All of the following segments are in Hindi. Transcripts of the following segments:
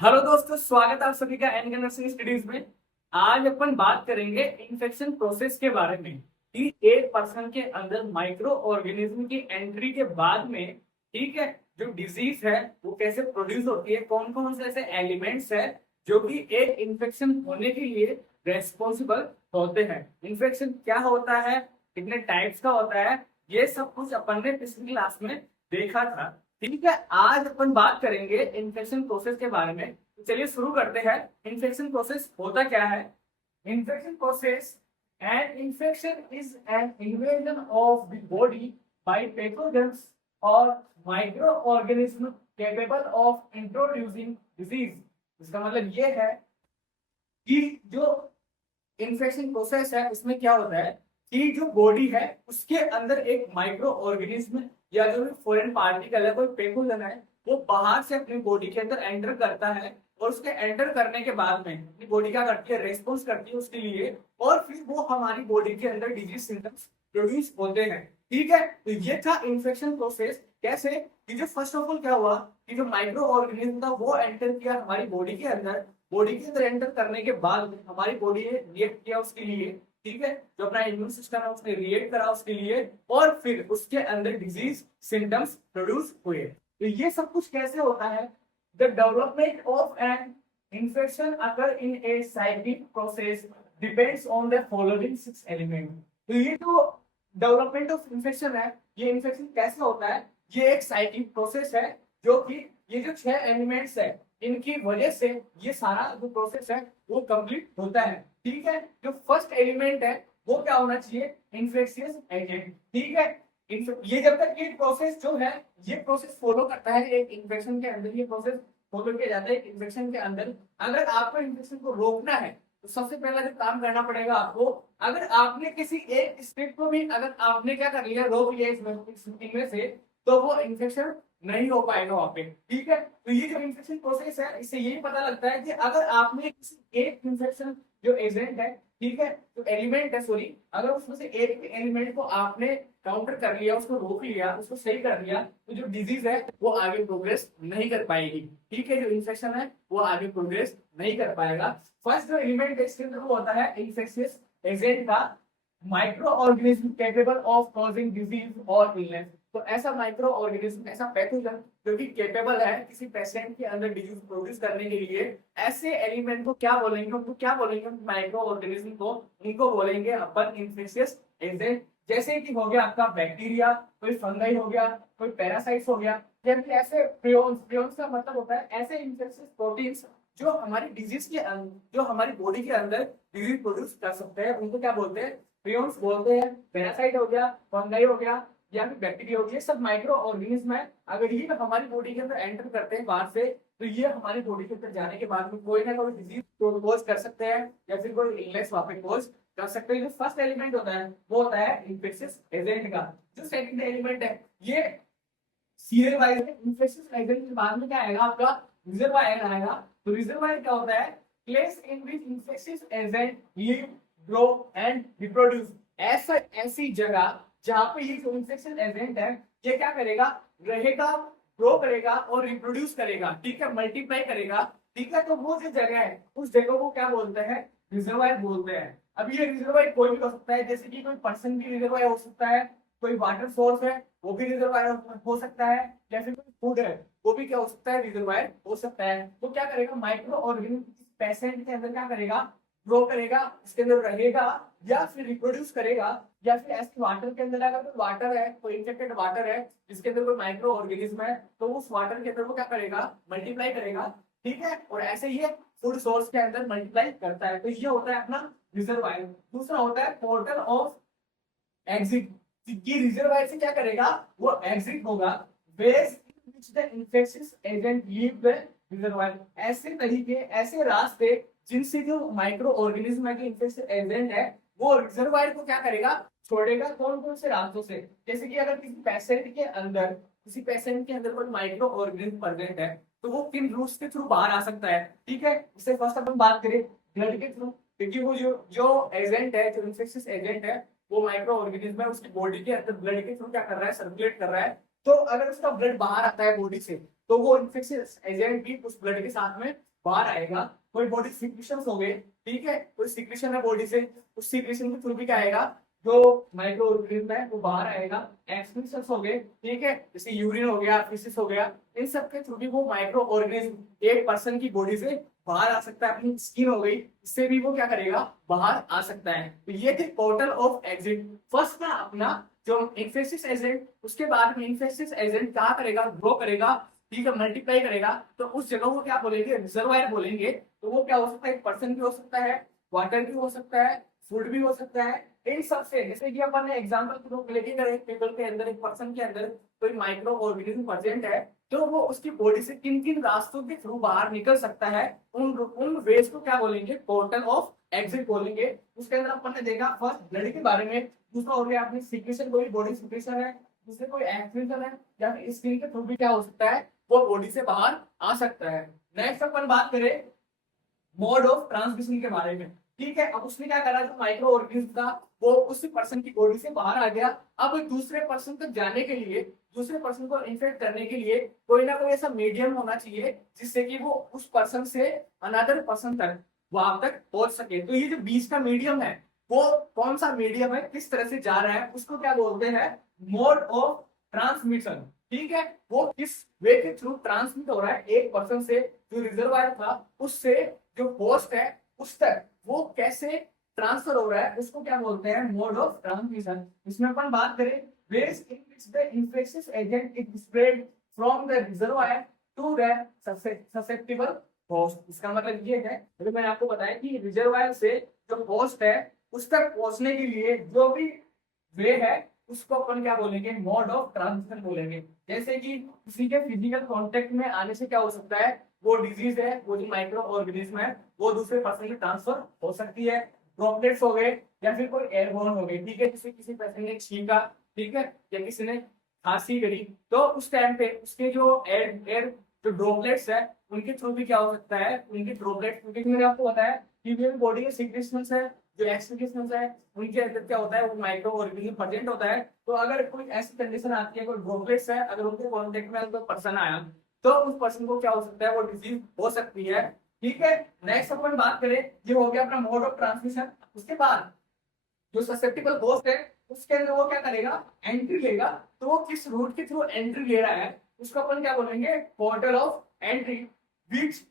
हेलो दोस्तों, स्वागत है आप सभी का एनके नर्सिंग स्टडीज में। आज अपन बात करेंगे इन्फेक्शन प्रोसेस के बारे में कि एक पर्सन के अंदर माइक्रो ऑर्गेनिज्म की एंट्री के बाद में, ठीक है, जो डिजीज है वो कैसे प्रोड्यूस होती है, कौन कौन से ऐसे एलिमेंट्स है जो कि एक इन्फेक्शन होने के लिए रेस्पॉन्सिबल होते हैं। इन्फेक्शन क्या होता है, कितने टाइप्स का होता है, ये सब कुछ अपन ने पिछली क्लास में देखा था। ठीक है, आज अपन बात करेंगे इन्फेक्शन प्रोसेस के बारे में। तो चलिए शुरू करते हैं। इन्फेक्शन प्रोसेस होता क्या है? Infection process, an infection is an invasion of the body by pathogens और microorganism capable of introducing disease. इसका मतलब ये है कि जो इन्फेक्शन प्रोसेस है उसमें क्या होता है कि जो बॉडी है उसके अंदर एक माइक्रो ऑर्गेनिज्म या जो भी फॉरेन पार्टिकल है, कोई पैथोजन है, वो बाहर से अपनी बॉडी के अंदर एंटर करता है और उसके एंटर करने के बाद में अपनी बॉडी क्या करती है, रेस्पॉन्स करती है उसके लिए, और फिर वो हमारी बॉडी के अंदर डिजीज सिम्टम्स प्रोड्यूस होते हैं। ठीक है, तो ये था इन्फेक्शन प्रोसेस। कैसे कि जो फर्स्ट ऑफ ऑल क्या हुआ कि जो माइक्रो ऑर्गेनिज्म था वो एंटर किया हमारी बॉडी के अंदर। बॉडी के अंदर एंटर करने के बाद हमारी बॉडी ने रिएक्ट किया उसके लिए, ठीक है, जो अपना इम्यून सिस्टम है उसने रिएक्ट करा उसके लिए, और फिर उसके अंदर डिजीज सिम्टम्स प्रोड्यूस हुए। तो ये सब कुछ कैसे होता है? The development of an infection occur in a cyclic process depends on the following six element. तो ये जो डेवलपमेंट ऑफ इन्फेक्शन है, ये इन्फेक्शन कैसे होता है, ये एक साइक्लिक प्रोसेस है जो कि ये जो 6 एलिमेंट्स है इनकी वजह से ये सारा जो प्रोसेस है वो कंप्लीट होता है। ठीक है, जो फर्स्ट एलिमेंट है वो क्या होना चाहिए, इन्फेक्शियस एजेंट। ठीक है, ये जब तक ये प्रोसेस जो है ये प्रोसेस फॉलो करता है एक इन्फेक्शन के अंदर, ये प्रोसेस फॉलो किया जाता है एक इन्फेक्शन के अंदर। अगर आपको इन्फेक्शन को रोकना है तो सबसे पहला जो काम करना पड़ेगा आपको, अगर आपने किसी एक स्टेट को भी अगर आपने क्या कर लिया, रोक लिया इनमें से, तो वो इन्फेक्शन नहीं हो पाएगा वहां पे। ठीक है, तो ये जो इन्फेक्शन प्रोसेस है इससे यही पता लगता है कि अगर आपने किसी एक इन्फेक्शन जो एजेंट है, ठीक है, जो एलिमेंट है, सॉरी, अगर उसमें से एक एलिमेंट को आपने काउंटर कर लिया, उसको रोक लिया, उसको सही कर लिया, तो जो डिजीज है वो आगे प्रोग्रेस नहीं कर पाएगी। ठीक है, जो इन्फेक्शन है वो आगे प्रोग्रेस नहीं कर पाएगा। फर्स्ट जो एलिमेंट है इसके अंदर वो होता है इन्फेक्शियस एजेंट का micro organism capable of causing disease और इलनेस। तो ऐसा माइक्रो ऑर्गेनिज्म, ऐसा पैथोजन जो कि कैपेबल है किसी पेशेंट के अंदर डिजीज प्रोड्यूस करने के लिए, ऐसे एलिमेंट को क्या बोलेंगे, उनको क्या बोलेंगे, माइक्रो ऑर्गेनिज्म को, उनको बोलेंगे अपन इन्फेक्शियस एजेंट। जैसे कि हो गया आपका बैक्टीरिया, कोई फंगाई हो गया, कोई पैरासाइट्स हो गया, जैसे ऐसे प्रियोन्स, प्रियोन्स का मतलब होता है ऐसे इन्फेक्शियस प्रोटीन्स जो हमारी डिजीज के जो हमारी बॉडी के अंदर डिजीज प्रोड्यूस कर सकते हैं, उनको क्या बोलते हैं, प्रियोन्स बोलते हैं। पैरासाइट हो गया, फंगाई हो गया या फिर बैक्टीरिया हो गया, सब माइक्रो ऑर्गेनिज्म है। अगर ये हमारी बॉडी के अंदर एंटर करते हैं बाहर से, तो ये हमारी बॉडी के अंदर जाने के बाद में कोई ना कोई डिजीज कोज कर सकते हैं या फिर कोई इलनेस वहां पे कोज कर सकते हैं। जो फर्स्ट एलिमेंट होता है वो होता है इन्फेक्शियस एजेंट का। जो सेकंड एलिमेंट है ये सीरियल वाइज है। इन्फेक्शियस एजेंट के बाद में क्या आएगा, आपका रिजर्वायर आएगा। तो रिजर्वायर क्या होता है, place in which infectious agent live, grow and reproduce. ऐसा ऐसी जगह जहां पे ये जो इन्फेक्शन एजेंट है ये क्या करेगा, रहेगा, ग्रो करेगा और रिप्रोड्यूस करेगा। ठीक है, मल्टीप्लाई करेगा। ठीक है, तो वो जो जगह है उस जगह को क्या बोलते हैं, रिजर्वायर बोलते हैं। अब ये रिजर्वायर कोई भी हो सकता है, जैसे कि कोई पर्सन भी रिजर्वायर हो सकता है, कोई वाटर सोर्स है वो भी रिजर्वायर हो सकता है, या फिर कोई फूड है वो भी क्या हो सकता है, रिजर्वायर हो सकता है। तो क्या करेगा, माइक्रो ऑर्गेनिज्म पेशेंट के अंदर क्या करेगा, ग्रो करेगा, उसके अंदर रहेगा या फिर रिप्रोड्यूस करेगा, या फिर ऐसे वाटर के अंदर अगर कोई वाटर है, कोई इन्फेक्टेड वाटर है जिसके अंदर कोई माइक्रो ऑर्गेनिज्म है, तो उस वाटर के अंदर वो क्या करेगा, मल्टीप्लाई करेगा। ठीक है, और ऐसे ही फूड सोर्स के अंदर मल्टीप्लाई करता है। तो ये होता है अपना रिजर्वायर। दूसरा होता है पोर्टल ऑफ एग्जिट। कि रिजर्वायर से क्या करेगा, वो एग्जिट होगा, ways which the infectious agent leave the reservoir. ऐसे तरीके, ऐसे रास्ते जिनसे जो माइक्रो ऑर्गेनिज्म है, इन्फेक्शियस एजेंट है, वो रिजर्वायर को क्या करेगा, छोड़ेगा। कौन कौन से रास्तों से, जैसे कि अगर किसी पेशेंट के अंदर कोई माइक्रो ऑर्गेनिज्म प्रेजेंट है तो वो किन रूट्स के थ्रू बाहर आ सकता है। ठीक है, इससे फर्स्ट अपन बात करें ब्लड के थ्रू, क्योंकि वो जो जो एजेंट है, जो इन्फेक्शियस एजेंट है, वो माइक्रो ऑर्गेनिज्म है, उसकी बॉडी के अंदर ब्लड के थ्रू क्या कर रहा है, सर्कुलेट कर रहा है। तो अगर उसका ब्लड बाहर आता है बॉडी से, तो वो इन्फेक्शियस एजेंट भी उस ब्लड के साथ में बाहर आएगा। कोई बॉडी सिक्रेशंस हो गए, ठीक है, कोई सिक्रेशन है बॉडी से, उस सिक्रेशन के थ्रू भी क्या आएगा, जो माइक्रो ऑर्गेनिज्म है वो बाहर आएगा। एक्सक्रीशंस हो गए, ठीक है, जैसे यूरिन हो गया, फीसिस हो गया, इन सब के थ्रू भी वो माइक्रो ऑर्गेनिज्म एक पर्सन की बॉडी से बाहर आ सकता है। अपनी स्किन हो गई, इससे भी वो क्या करेगा, बाहर आ सकता है। तो ये थे पोर्टल ऑफ एग्जिट। फर्स्ट ना अपना जो इन्फेक्शियस एजेंट, उसके बाद में इन्फेक्शियस एजेंट क्या करेगा, ग्रो करेगा, ठीक है, मल्टीप्लाई करेगा, तो उस जगह को क्या बोलेंगे, रिजर्वायर बोलेंगे। तो वो क्या हो सकता है, एक पर्सन भी हो सकता है, वाटर भी हो सकता है, फूड भी हो सकता है। इन सब से, जैसे कि अपन ने एग्जांपल लेके करे, पीपल के अंदर, एक पर्सन के अंदर कोई माइक्रो ऑर्गेनिज्म प्रेजेंट है, तो वो उसकी बॉडी से किन किन रास्तों के थ्रू बाहर निकल सकता है, उन वेज को क्या बोलेंगे, पोर्टल ऑफ एग्जिट बोलेंगे। उसके अंदर अपन ने देखा फर्स्ट ब्लड के बारे में, दूसरा हो गया अपनी सिक्रेशन, कोई बॉडी सिक्रेशन है, दूसरे कोई एक्सक्रीशन है, या फिर स्किन के थ्रू भी क्या हो सकता है, वो बॉडी से बाहर आ सकता है। नेक्स्ट अपन बात करें मोड ऑफ ट्रांसमिशन के बारे में, ठीक है। अब उसने क्या करा, जो माइक्रो ऑर्गेनिज्म था वो उस पर्सन की बॉडी से बाहर आ गया। अब दूसरे पर्सन तक जाने के लिए, दूसरे पर्सन को इन्फेक्ट करने के लिए कोई ना कोई ऐसा मीडियम होना चाहिए जिससे कि वो उस पर्सन से अनदर पर्सन तक वहां तक पहुंच सके। तो ये जो बीच का मीडियम है, वो कौन सा मीडियम है, किस तरह से जा रहा है, उसको क्या बोलते हैं, मोड ऑफ ट्रांसमिशन, ठीक है। वो किस वे के थ्रू ट्रांसमिट हो रहा है एक पर्सन से, जो रिजर्वायर था उससे, जो होस्ट है उस तक वो कैसे ट्रांसफर हो रहा है, उसको क्या बोलते हैं, मोड ऑफ ट्रांसमिशन। इसमें अपन बात करें ways in which the infectious agent is spread from the reservoir to the susceptible host। इसका मतलब ये है, अभी मैंने आपको बताया कि रिजर्वायर से जो होस्ट है उस तक पहुंचने के लिए जो भी वे है उसको अपन क्या बोलेंगे, मोड ऑफ ट्रांसमिशन बोलेंगे। जैसे कि किसी के फिजिकल कांटेक्ट में आने से क्या हो सकता है, वो डिजीज है, वो जो माइक्रो ऑर्गेनिज्म है वो दूसरे पर्सन की ट्रांसफर हो सकती है। ड्रॉपलेट्स हो गए या फिर कोई एयरबोर्न हो गई, ठीक है, जैसे किसी पर्सन ने छींका, ठीक है, या किसी ने खांसी करी, तो उस टाइम पे उसके जो एयर जो ड्रॉपलेट्स है उनके थ्रू भी क्या हो सकता है, उनके ड्रॉपलेट्स, क्योंकि मैंने आपको बताया कि जो बॉडी के सिक्रेशंस है, जो एक्सक्रीशंस है, उनके अंदर क्या होता है, वो माइक्रो ऑर्गेनिज्म प्रेजेंट होता है। तो अगर कोई ऐसी कंडीशन आती है, कोई ड्रॉपलेट्स है, अगर उनके कांटेक्ट में कोई पर्सन आया तो उस पर्सन को क्या हो सकता है, वो डिजीज हो सकती है, ठीक है। नेक्स्ट अपन बात करें, ये हो गया अपना मोड ऑफ ट्रांसमिशन। उसके बाद जो ससेप्टिबल होस्ट है उसके अंदर वो क्या करेगा, एंट्री लेगा। तो वो किस रूट के थ्रू एंट्री ले रहा है उसको अपन क्या बोलेंगे, portal of entry, which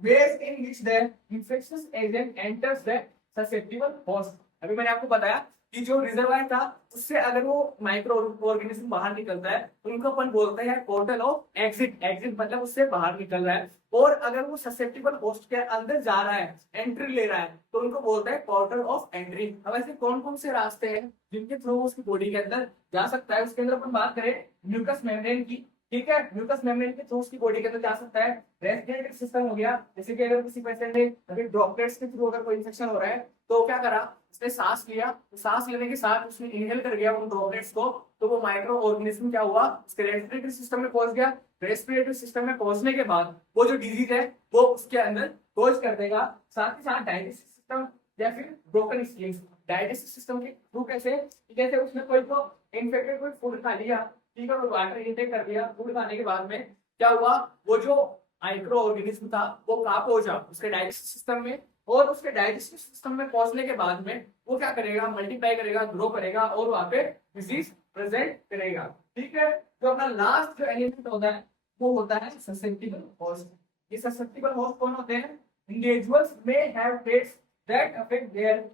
ways in which the infectious agent enters the susceptible host। अभी मैंने आपको बताया कि जो रिजर्वायर था उससे अगर वो माइक्रो ऑर्गेनिज्म बाहर निकलता है तो उनको अपन बोलते हैं पोर्टल ऑफ एग्जिट। एग्जिट मतलब उससे बाहर निकल रहा है। और अगर वो ससेप्टिबल होस्ट के अंदर जा रहा है, एंट्री ले रहा है, तो उनको बोलते हैं पोर्टल ऑफ एंट्री। अब ऐसे कौन कौन से रास्ते हैं जिनके थ्रू उसकी बॉडी के अंदर जा सकता है, उसके अंदर अपन बात करें म्यूकस मेम्ब्रेन की, ठीक है। म्यूकस मेम्ब्रेन के थ्रू उसकी बॉडी के अंदर जा सकता है। रेस्पिरेटरी सिस्टम हो गया, जैसे कि अगर किसी पेशेंट ने अगर ड्रॉपलेट्स के थ्रू अगर कोई इंफेक्शन हो रहा है तो क्या करा, उसने सांस लिया, तो सांस लेने के साथ उसने इनहेल कर गया उन ड्रॉपलेट्स को, तो वो माइक्रो ऑर्गेनिज्म क्या हुआ, उसके रेस्पिरेटरी सिस्टम में पहुंच गया। रेस्पिरेटरी सिस्टम में पहुंचने के बाद वो जो डिजीज है वो उसके अंदर कोज कर देगा। साथ ही साथ डाइजेस्टिव सिस्टम या फिर ब्रोकन स्किन, डाइजेस्टिव सिस्टम के थ्रू कैसे, जैसे उसने कोई तो इन्फेक्टेड कोई फूड खा लिया, ठीक है, वाटर इंटेक कर दिया, फूड खाने के बाद में क्या हुआ, वो जो माइक्रो ऑर्गेनिज्म था वो कहाँ पहुंचा, उसके डाइजेस्टिव सिस्टम में। और उसके डाइजेस्टिव सिस्टम में पहुंचने के बाद में वो क्या करेगा, मल्टीप्लाई करेगा, ग्रो करेगा और वहां पे डिजीज प्रेजेंट करेगा, ठीक है। तो अपना लास्ट जो एलिमेंट होता है वो होता है ससेप्टिबल होस्ट। ये ससेप्टिबल होस्ट कौन होते हैं, इंडिविजुअल्स में have traits that affect there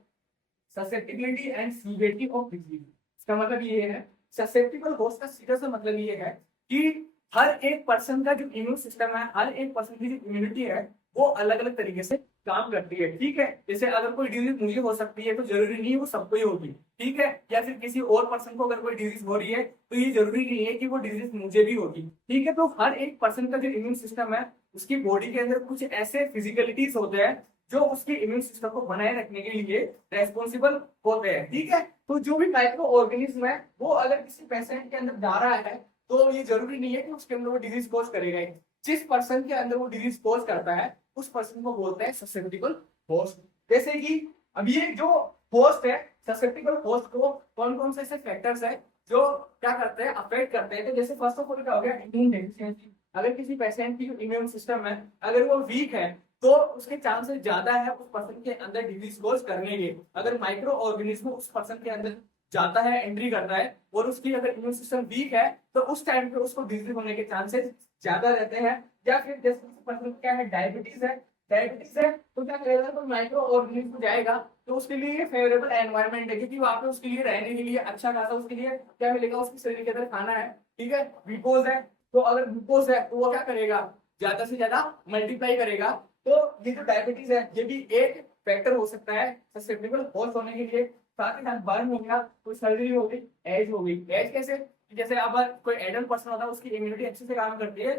susceptibility and severity of disease. इसका मतलब ये है, ससेप्टिबल होस्ट का सीधा सा मतलब ये है कि हर एक पर्सन का जो इम्यून सिस्टम है, हर एक पर्सन की जो इम्यूनिटी है वो अलग अलग तरीके से काम करती है, ठीक है। जैसे अगर कोई डिजीज मुझे हो सकती है तो जरूरी नहीं है वो सबको ही होगी, ठीक है, या फिर किसी और पर्सन को अगर कोई डिजीज हो रही है तो ये जरूरी नहीं है कि वो डिजीज मुझे भी होगी, ठीक है। तो हर एक पर्सन का जो इम्यून सिस्टम है उसकी बॉडी के अंदर कुछ ऐसे फिजिकलिटीज होते हैं जो उसके इम्यून सिस्टम को बनाए रखने के लिए रेस्पॉन्सिबल होते हैं, ठीक है। तो जो भी माइक्रो ऑर्गेनिज्म है वो अगर किसी पेशेंट के अंदर जा रहा है तो ये जरूरी नहीं है कि उसके अंदर वो डिजीज कोज करेगा। जिस पर्सन के अंदर वो डिजीज कोज करता है उस पर्सन को बोलते हैं ससेप्टिबल होस्ट। जैसे कि अब ये जो होस्ट है, ससेप्टिबल होस्ट को कौन कौन से ऐसे फैक्टर्स है जो क्या करते हैं, अफेक्ट करते हैं। तो जैसे फर्स्ट ऑफ ऑल क्या हो गया, इम्यून डेफिशिएंसी। अगर किसी पेशेंट की इम्यून सिस्टम है अगर वो वीक है तो उसके चांसेस ज्यादा है उस पर्सन के अंदर डिजीज कोज करने के। अगर माइक्रो ऑर्गेनिज्म उस पर्सन के अंदर जाता है, एंट्री करता है और उसकी अगर इम्यून सिस्टम वीक है तो उस टाइम पे उसको डिजीज होने के चांसेस ज्यादा रहते हैं। या फिर जैसे पर्सन क्या है, डायबिटीज है तो क्या करेगा, तो माइक्रो ऑर्गेनिज्म जाएगा तो उसके लिए फेवरेबल एनवायरनमेंट है, क्योंकि वहां पे उसके लिए रहने के लिए अच्छा खासा उसके लिए क्या मिलेगा, उसके शरीर के अंदर खाना है, ठीक है, ग्लूकोज है। तो अगर ग्लूकोज है तो वो क्या करेगा, ज्यादा से ज्यादा मल्टीप्लाई करेगा। तो ये जो डायबिटीज है ये भी एक फैक्टर हो सकता है ससेप्टेबल होस्ट होने के लिए। साथ ही साथ बर्न हो गया, कोई सर्जरी हो गई, एज हो गई। एज कैसे, जैसे अब कोई एडल्ट पर्सन होता है उसकी इम्यूनिटी अच्छे से काम करती है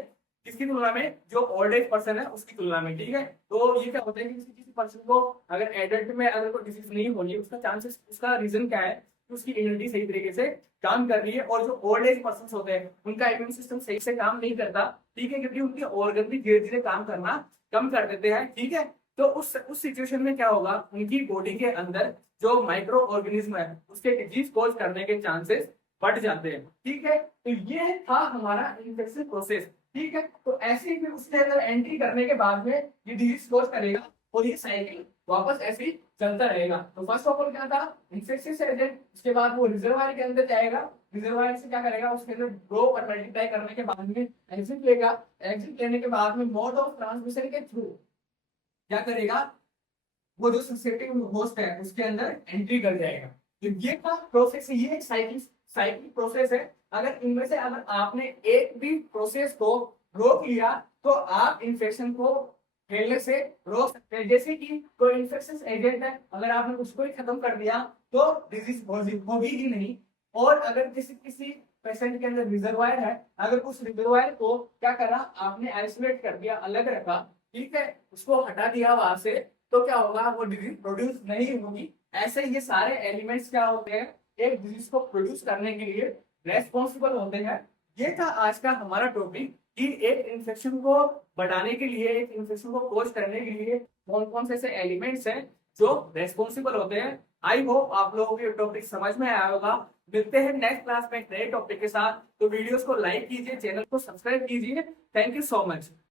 किसकी तुलना में, जो ओल्ड एज पर्सन है उसकी तुलना में, ठीक है। तो ये क्या होता है कि किसी पर्सन को अगर एडल्ट में अगर कोई डिजीज नहीं होनी, उसका चांसेस, उसका रीजन क्या है कि उसकी इम्यूनिटी सही तरीके से काम कर रही है। और जो ओल्ड एज पर्सन होते हैं उनका इम्यून सिस्टम सही से काम नहीं करता, ठीक है, क्योंकि उनके ऑर्गन भी धीरे धीरे काम करना कम कर देते हैं, ठीक है। तो उस सिचुएशन में क्या होगा, उनकी बॉडी के अंदर जो माइक्रो ऑर्गेनिज्म है उसके डिजीज कॉज करने के चांसेस बढ़ जाते हैं, ठीक है। तो ये था हमारा इन्फेक्शन प्रोसेस, ठीक है। तो ऐसे ही फिर उसके अंदर एंट्री करने के बाद में ये डिजीज कॉज करेगा और ये साइकिल वापस ऐसे ही चलता रहेगा। तो फर्स्ट ऑफ ऑल क्या था, इन्फेक्शियस एजेंट, उसके बाद वो रिजर्वायर के अंदर जाएगा, रिजर्वायर से क्या करेगा, उसके अंदर ग्रो और मल्टीप्लाई करने के बाद में एग्जिट लेगा, एग्जिट लेने के बाद में मोड ऑफ ट्रांसमिशन के थ्रू क्या करेगा, वो जो ससेप्टिव होस्ट है उसके अंदर एंट्री कर जाएगा। तो ये का प्रोसेस, ये एक साइकिल प्रोसेस है। अगर इनमें से अगर आपने एक भी प्रोसेस को रोक लिया तो आप इन्फेक्शन को फैलने से रोक सकते हैं। जैसे कि कोई इन्फेक्शन एजेंट है, अगर आपने उसको ही खत्म कर दिया तो डिजीज होगी ही नहीं। और अगर किसी पेशेंट के अंदर रिजर्वायर है, अगर उस रिजर्वायर को क्या करा आपने, आइसोलेट कर दिया, अलग रखा, ठीक है, उसको हटा दिया वहां से, तो क्या होगा, वो डिजीज प्रोड्यूस नहीं होगी। ऐसे ये सारे एलिमेंट्स क्या होते हैं, एक डिजीज को प्रोड्यूस करने के लिए रेस्पॉन्सिबल होते हैं। ये था आज का हमारा टॉपिक कि एक इन्फेक्शन को बढ़ाने के लिए, एक इन्फेक्शन को कोज करने के लिए कौन कौन से ऐसे एलिमेंट्स हैं जो रेस्पॉन्सिबल होते हैं। आई होप आप लोगों को ये टॉपिक समझ में आया होगा। मिलते हैं नेक्स्ट क्लास में एक नए टॉपिक के साथ। तो वीडियोस को लाइक कीजिए, चैनल को सब्सक्राइब कीजिए। Thank you so much.